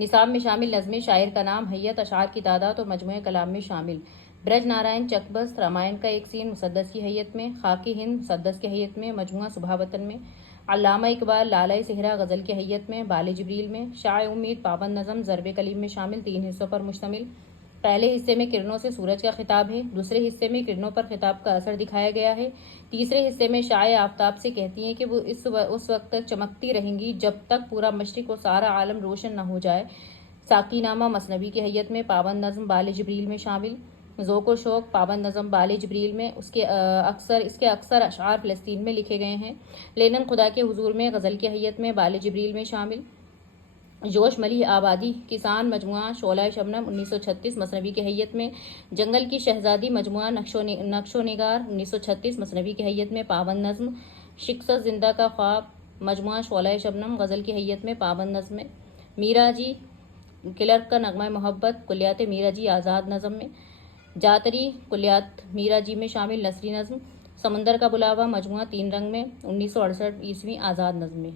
نصاب میں شامل نظمیں شاعر کا نام، حیت اشعار کی تعداد اور مجموعہ کلام میں شامل۔ برج نارائن چکبست رامائن کا ایک سین مسدس کی حیت میں، خاکی ہند مسدس کی حیت میں، مجموعہ صبح وطن میں۔ علامہ اقبال لالۂ صحرا غزل کی حیت میں، بال جبریل میں۔ شاع امید پابند نظم ضرب کلیم میں شامل، 3 حصوں پر مشتمل۔ پہلے حصے میں کرنوں سے سورج کا خطاب ہے، دوسرے حصے میں کرنوں پر خطاب کا اثر دکھایا گیا ہے، تیسرے حصے میں شاع آفتاب سے کہتی ہیں کہ وہ اس وقت تک چمکتی رہیں گی جب تک پورا مشرق و سارا عالم روشن نہ ہو جائے۔ ساقی نامہ مثنوی کی حیت میں، پابند نظم بال جبریل میں شامل۔ ذوق و شوق پابند نظم بال جبریل میں، اس کے اکثر اشعار فلسطین میں لکھے گئے ہیں۔ لینن خدا کے حضور میں غزل کی حیت میں، بال جبریل میں شامل۔ جوش ملیح آبادی کسان مجموعہ شعلہ شبنم 1936 مثنوی کی حیت میں۔ جنگل کی شہزادی مجموعہ نقش و نگار 1936 مثنوی کی حیت میں، پابند نظم۔ شکست زندہ کا خواب مجموعہ شعلہ شبنم غزل کی حیت میں، پابند نظم میں۔ میرا جی کلرک کا نغمہ محبت کلیات میرا جی آزاد نظم میں۔ جاتری کلیات میرا جی میں شامل نثری نظم۔ سمندر کا بلاوا مجموعہ 3 رنگ میں 1968 آزاد نظم میں۔